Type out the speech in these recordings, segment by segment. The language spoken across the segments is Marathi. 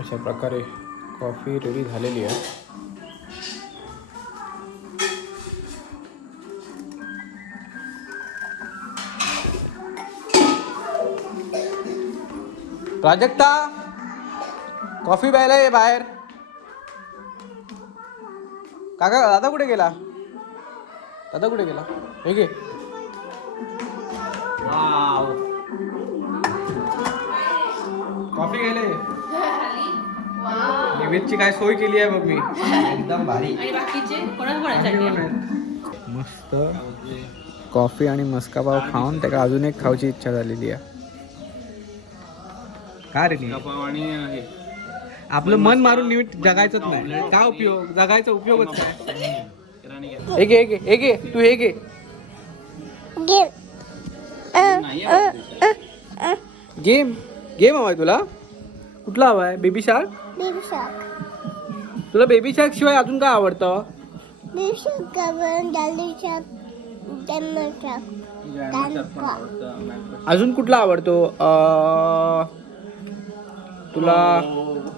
अशा प्रकारे कॉफी रेडी झालेली आहे. प्राजक्ता कॉफी प्यायला ये बाहेर. काका दादा कुठे गेला? दादा कुठे गेला? हे घे. कॉफी घ्यायला निवेदची काय सोय केली आहे बघ मी. एकदम भारी. आणि बाकीचे? कोणाच कोणासाठी मस्त. कॉफी आणि मस्का पाव खाऊन त्याला अजून एक खाऊची इच्छा झालेली आहे. का रे? आणि हे. आपलं मन मारून निमित्त जगायचंच नाही. काय उपयोग? जगायचा उपयोगच. हे हे घे हे घे तू हे घे. नाही आहे गेम गेम हवाय तुला? कुठला हवाय बेबी शार्क तुला बेबी शार्क शिवाय अजून काय आवडतं? ग्रँडमास्टर पण आवडतं, मॅक- अजून कुठला आवडतो? अं, तुला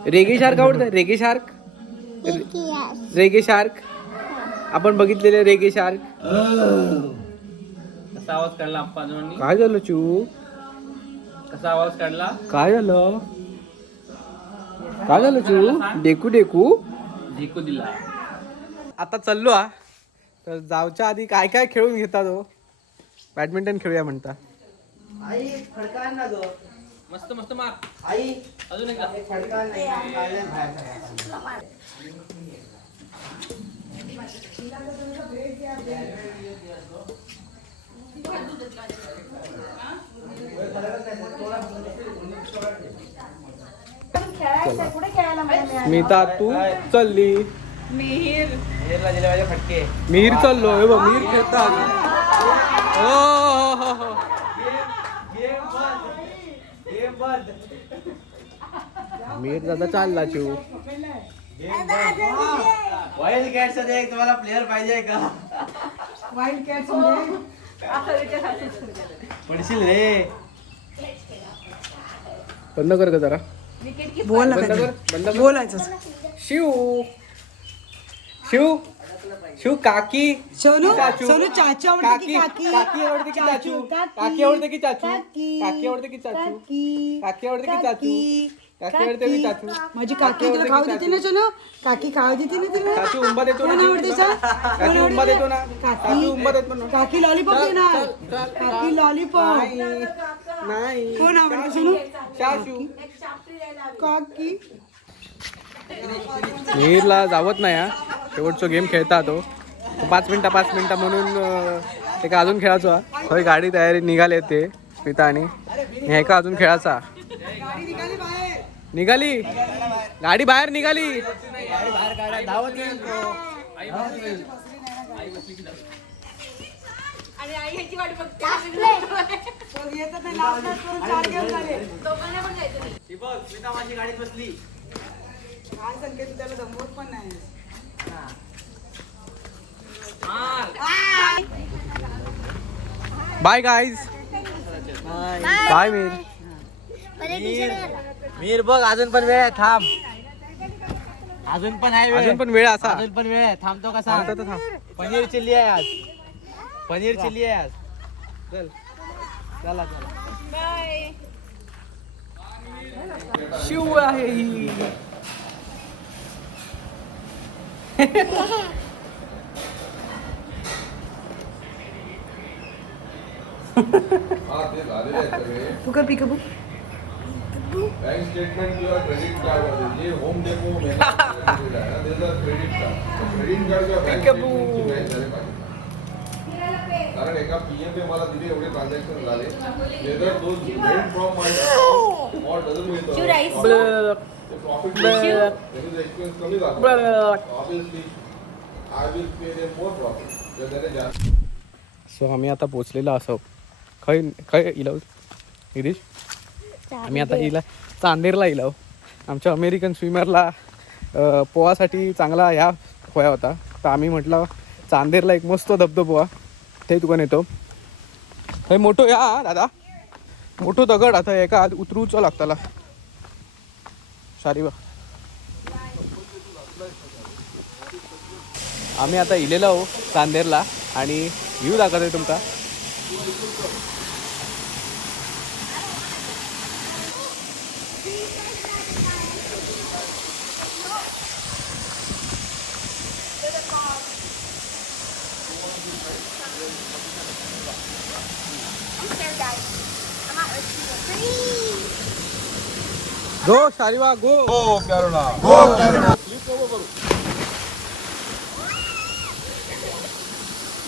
रेगे शार्क आवडतं? रेगे शार्क रेगे शार्क आपण बघितलेले रेगे शार्क कसा आवाज काढला काय झालं चू? कसा आवाज काढला? काय झालं? काय झालं चू डेकू डेकू? ढेकू दिला. आता चाललो हा. तर जावच्या आधी काय काय खेळून घेता तो बॅडमिंटन खेळूया म्हणता. मस्त मस्त मार. अजून एकदा. स्मिता तू चालली. मिहीर. मिहीर चाललो हे बघ मिहीर खेळता हो. हो, हो. मिहीर दादा चालला चू वाईल्ड कॅट्स एक तुम्हाला प्लेअर पाहिजे का? पडशील रे. बंद कर ग जरा. बोल ना काहीतरी. कर बंद कर बोलायचं शिव. शिव. शिव काकी. सोनू चाचू. सोनू चाचू आवडते की काकी. काकी? आवडते की चाचू? काकी आवडते की चाचू? काकी आवडते की चाचू? काकी काकी आवडते की चाचू? काकी माझी काकी तुला खाऊ देते ना सोनू काकी खाऊ देते ना तुला. चाचू उंबा देतो ना. कोण आवडते सांग? काकी उंबा देतो ना. काकी. उंबा देतो ना काकी लॉलीपॉप देणार. चल, चल, काकी लॉलीपॉप. नाही. कोण आवडते सोनू? शाशू. काकी. मिहीरला जावत नाही हा. शेवटचा गेम खेळता तो. तो पाच मिनिटं पाच मिनिटं म्हणून अं, ते का अजून खेळायचो हा. थोडी गाडी तयारी निघाले ते स्मिता आणि हे का अजून खेळायचा? निघाली गाडी बाहेर. निघाली. जमवत पण नाही बाय गाईज बाय मीर मीर बघ अजून पण वेळ आहे थांब. अजून पण आहे वेळ. अजून पण वेळ असा. अजून पण वेळ आहे. थांबतो कसा. थांबतो तर थांब. पनीर चिल्ली आहे आज. पनीर चिल्ली आहे आज. चल. चला चला. बाय शिव आहे ही. तू कर पिकअप बँक स्टेटमेंट किंवा क्रेडिट कार्ड जे home depot credit card credit card किंवा बँक स्टेटमेंटची बँक झाले पाहिजे. कारण एका पीएम मला दिले एवढे ट्रान्झॅक्शन झाले. वेदर दोज फ्रॉम माय और डझन मिळतो प्रॉफिट एक्सपेन्स कमी झाला obviously I will pay them more profit जर त्याने जास्त सो आम्ही आता पोचलेलो असो खय खय इलाव निधीश? आम्ही आता इला चांदेरला इलाव आमच्या अमेरिकन स्विमरला पोहासाठी चांगला ह्या होया होता. तर आम्ही म्हटलं चांदेरला एक मस्त धबधबा ते तुका नेतो थंय मोठो या हा, दादा. मोठो दगड आता एका आत उतरूचो लागताला. सारी वा आम्ही आता इलेलो आहो चांदेरला आणि व्ह्यू दाखवतोय तुमका Go, Shariva, go. Go, Karuna. Go, Karuna.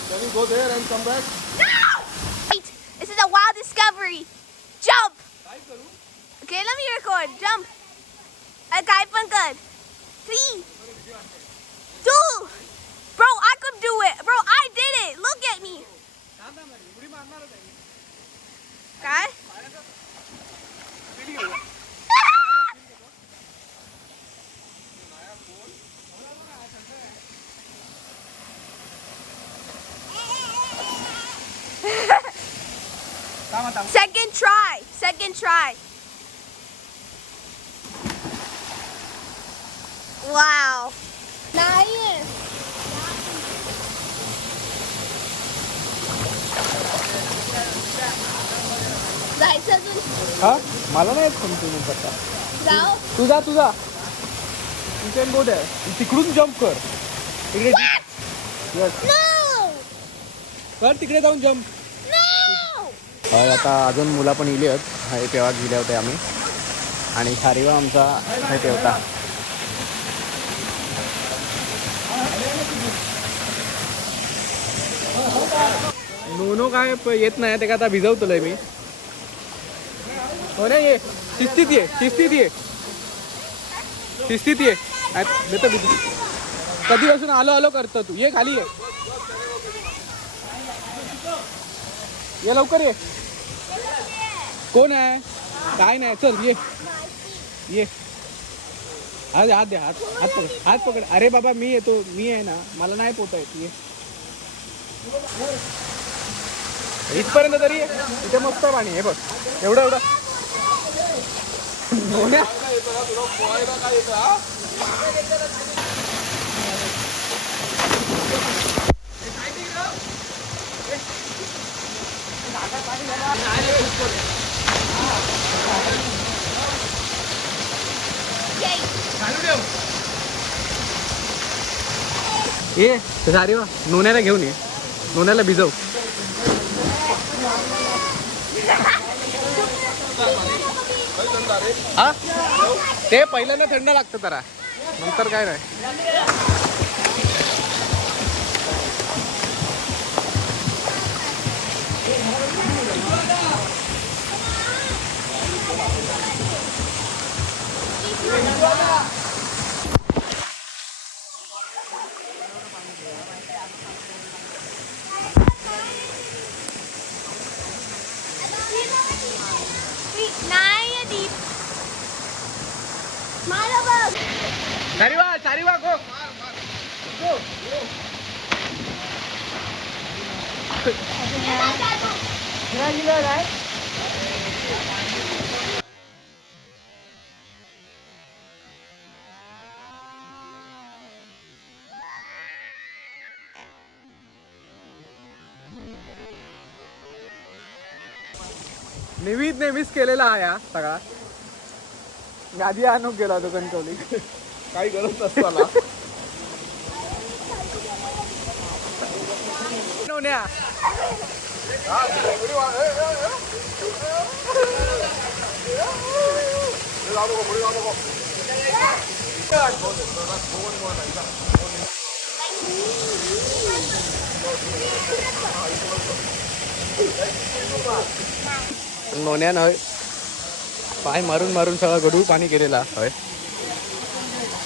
Can you go there and come back? No! Wait, this is a wild discovery. Jump! Okay, let me record. Jump. A guy pankar. Three. Two. Bro, I could do it. Bro, I did it. Look at me. Guy? Second try. Second try. जायचं अजून? हा? मला नाही समजून करता जाऊ तुझा तुझा तू कॅन गो द्या तिकडून जम्प कर. तिकडे कर तिकडे जाऊन जम्प नो आता अजून मुला पण इली आहेत. हे तेव्हा गेले होते आम्ही. आणि शारिवा आमचा हे ते होता. नोनो काय प- येत नाही ते का आता भिजवतोय मी. हो ये. शिस्तीत ये शिस्तीत ये. शिस्तीत ये. देतो भिजू कधीपासून आलो आलो करतो तू. ये खाली ये. ये लवकर ये. कोण आहे? काय नाही चल ये. ये. आज हात दे हात हात पकड हात पकड. अरे बाबा मी येतो मी आहे ना मला नाही पोहता येत ये. इथपर्यंत तरी ये. इथे मस्त पाणी आहे बघ. एवढं एवढं. नोन्या. ये सारे वा नोन्याला घेऊन ये नोन्याला भिजव हा? ते पहिल्यांदा थंड लागतं जरा. नंतर काय नाही. नाही दीप मला बघ सारी वा सारी वा गो नेहमीच नेहमीच केलेला हा या सगळा. गादी आणूक गेला तो कणकवली काही गरज नसताना. नोन्या नोन्यान पाय मारून मारून सगळा गडूळ पाणी केलेला होय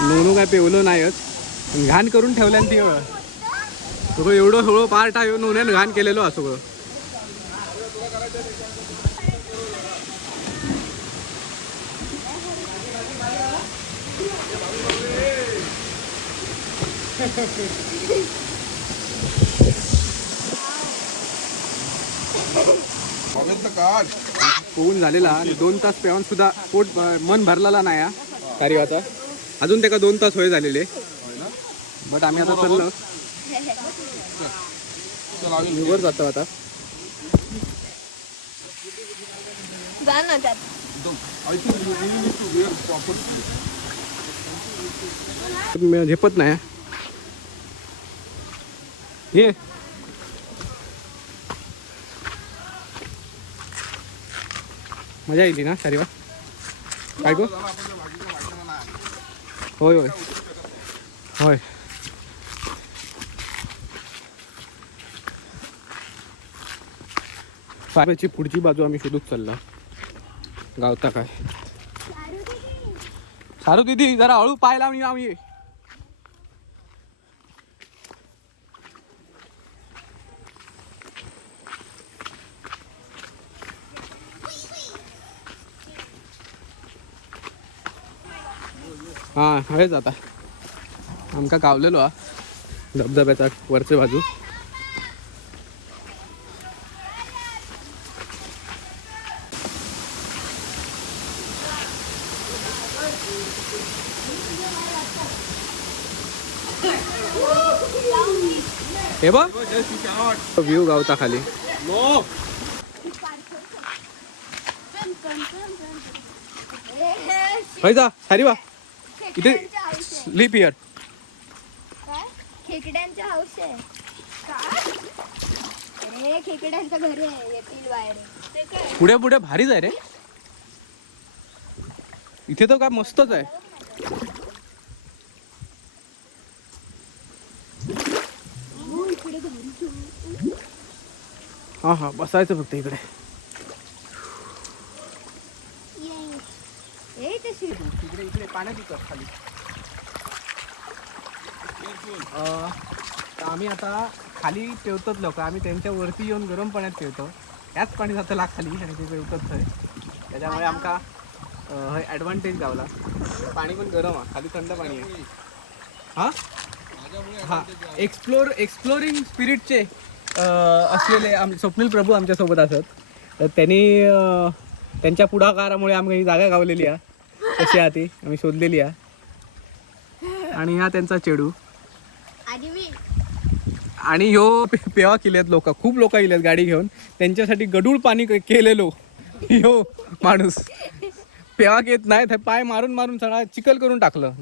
लोणू काय पेवलो नाहीच घाण करून ठेवल्यान ती सगळं एवढं सगळं पार्ट आहे नोन्यान घाण केलेलो हा सगळं Thank you. पोहून झालेला आणि दोन तास पेवून सुद्धा पोट मन भरलेला नाही हा कारिवाचा अजून त्याका दोन तास होय झालेले. बट आम्ही आता चाललो. वर जातो आता. जा ना त्यात एकदम I think you really need to wear proper मी झेपत नाही ये मजा येईल ना सारीवा काय गो होय होय. होय. फारची पुढची बाजू आम्ही शोधूच चालला. गावता काय? सारू दीदी जरा हळू पाय लावणी आम्ही हा हवेच आता. आमका गावलेलो हा. धबधब्याचा वरचे बाजू. हे बघ. व्ह्यू गावता खाली. हय जा सारी वा इथे स्लीप इयर खेकड्यांचा हाऊस आहे. अरे खेकड्यांचं घर आहे येतील बाहेर. पुढे पुढे भारीच आहे रे. इथे तर काय मस्तच आहे. हा हा बसायचं फक्त इकडे ए ते शी- इकडे इकडे पाण्यात उतर खाली. अं, तर आम्ही आता खाली पेवतोच लोक आम्ही त्यांच्या वरती येऊन गरम पाण्यात पेवतो. याच पाणी जातं लाग खाली आणि ते पेवतच थंय त्याच्यामुळे आमका ॲडव्हान्टेज गावला. पाणी पण गरम आहे. खाली थंड पाणी आहे. हा? हा. एक्सप्लोर एक्सप्लोरिंग स्पिरिटचे असलेले आम स्वप्नील प्रभू आमच्यासोबत असत. तर त्यांनी अं, त्यांच्या पुढाकारामुळे आम्ही ही जागा गावलेली आहे. कशी आहे ती? आम्ही शोधलेली आहे. आणि हा त्यांचा चेडू. आणि ह्यो पेवा केलेत लोक खूप लोक येलेत गाडी घेऊन. त्यांच्यासाठी गडूळ पाणी केलेलो. ह्यो माणूस. पेवा घेत नाही ते पाय मारून मारून सगळा चिकल करून टाकलं.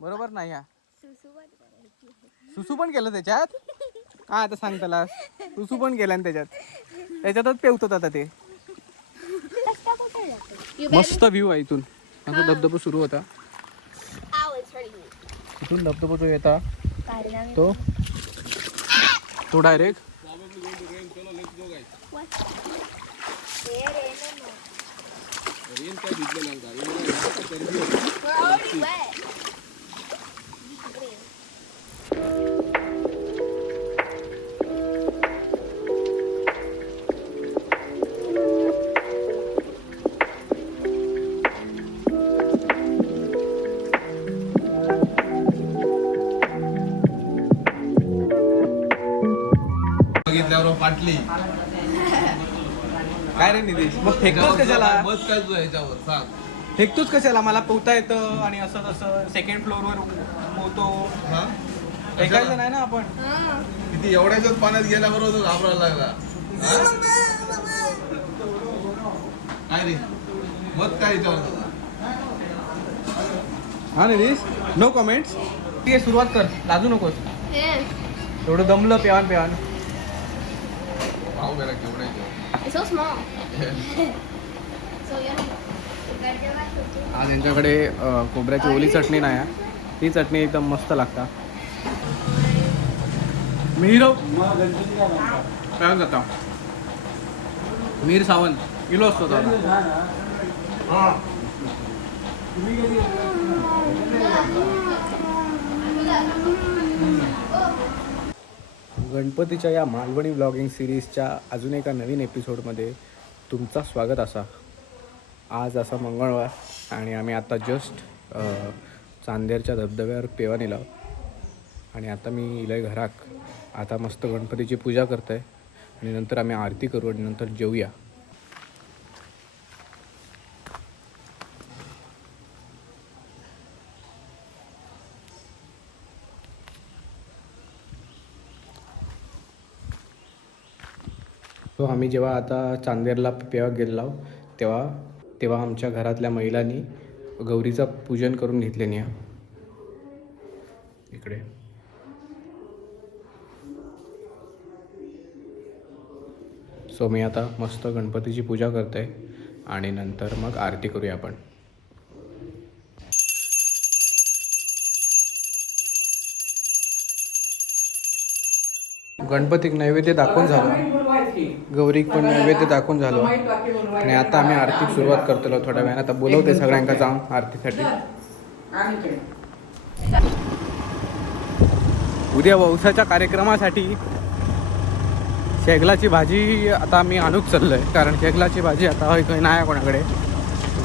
बरोबर नाही हा. सुसू पण केलं त्याच्यात? काय आता सांग त्याला? सुसू पण केलं त्याच्यात. त्याच्यातच पेवतात आता ते. मस्त व्ह्यू आहे इथून. असं धबधबा सुरू होता. इथून धबधबा जो येता. तो तो डायरेक्ट हे पाटली. काय रे निदेश मग फेकतोच कशाला? मत काय तुझं ह्याच्यावर सांग. फेकतोच कशाला? मला पोहता येतं आणि असं तसं सेकंड फ्लोअरवर पोहतो. हा? फेकायचं नाही ना आपण. किती एवढ्याच्याच पाण्यात गेल्याबरोबर तो घाबरायला लागला. हा? काय रे? मत काय ह्याच्यावर? हा निदेश नो कमेंट्स ठीक आहे सुरुवात कर. लाजू नकोस. एवढं दमलं पेवान पेवान भाऊ बेरा केवढा ह्याच्यावर It's so small. so होतो. आज यांच्याकडे अं, खोबऱ्याची ओली चटणी नाही आहे. ही चटणी एकदम मस्त लागता मिहिरो काय जाता मीर सावंत. इलो असतो गणपतीच्या या मालवणी ब्लॉगिंग सिरीजच्या अजून एका नवीन एपिसोडमध्ये तुमचा स्वागत असा. आज असा मंगळवार आणि आम्ही आता जस्ट चांदेरच्या धबधब्यावर पेवा नेला आणि आता मी इलय घराक. आता मस्त गणपतीची पूजा करत आहे आणि नंतर आम्ही आरती करू आणि नंतर जेवूया सो आम्ही जेव्हा आता चांदेरला पेवा गेलो तेव्हा तेव्हा आमच्या घरातल्या महिलांनी गौरीचं पूजन करून घेतले निया. इकडे. सो मी आता मस्त गणपतीची पूजा करते आणि नंतर मग आरती करूया आपण. गणपतीक नैवेद्य दाखवून झालं. गौरीक पण नैवेद्य दाखवून झालं. आणि आता आम्ही आरतीक सुरुवात करतलो थोड्या वेळाने. आता बोलवते सगळ्यांका जाऊन आरतीसाठी. उद्या वौसाच्या कार्यक्रमासाठी शेगलाची भाजी आता आम्ही आणूक चाललोय. कारण शेगलाची भाजी आता हय नाही कोणाकडे?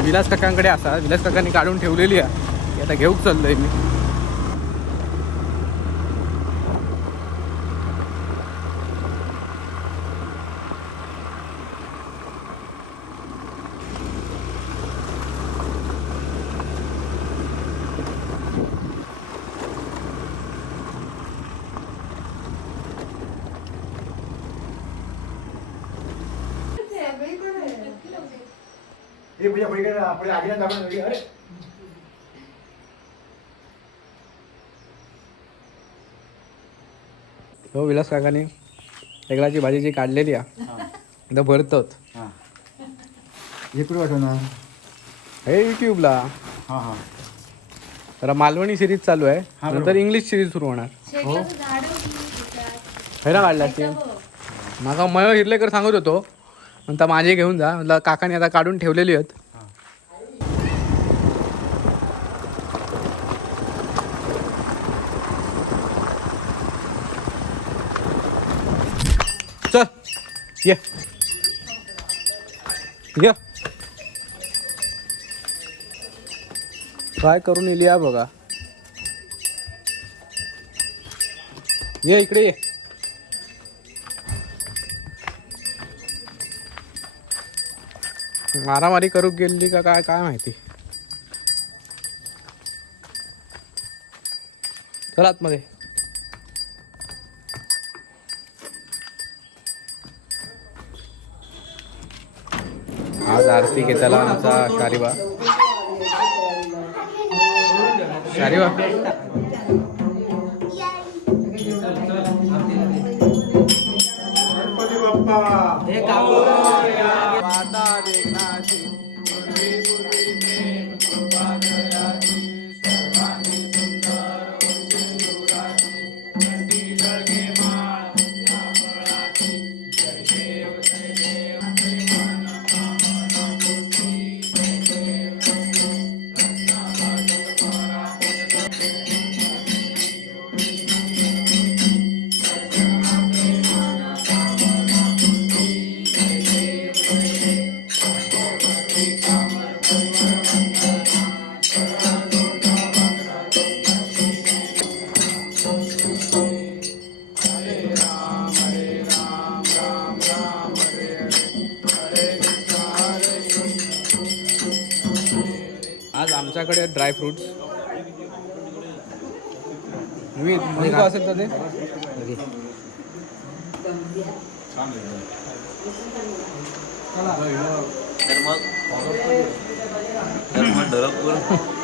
विलास काकांकडे असा. विलास काकांनी काढून ठेवलेली आहे. ती हो विलास काकाने शेगलाची भाजी जी काढलेली आहे आता भरतोत हे युट्यूबला हां हां जरा मालवणी सिरीज चालू आहे नंतर इंग्लिश सिरीज सुरू होणार खैरा काढला ते माका मय हिरलेकर सांगत होतो म्हणता माझे घेऊन जा. म्हणलं काकाने आता काढून ठेवलेली आहेत. चल ये. ये. काय करून येली या बघा? ये इकडे ये. मारामारी करू गेली का काय काय माहिती? चल आतमध्ये. आज आरती घेताला आमचा शारीबा शारीबा आज आमच्याकडे ड्राय फ्रुट्स विविध असेल तर ते. मग ढोलकपूर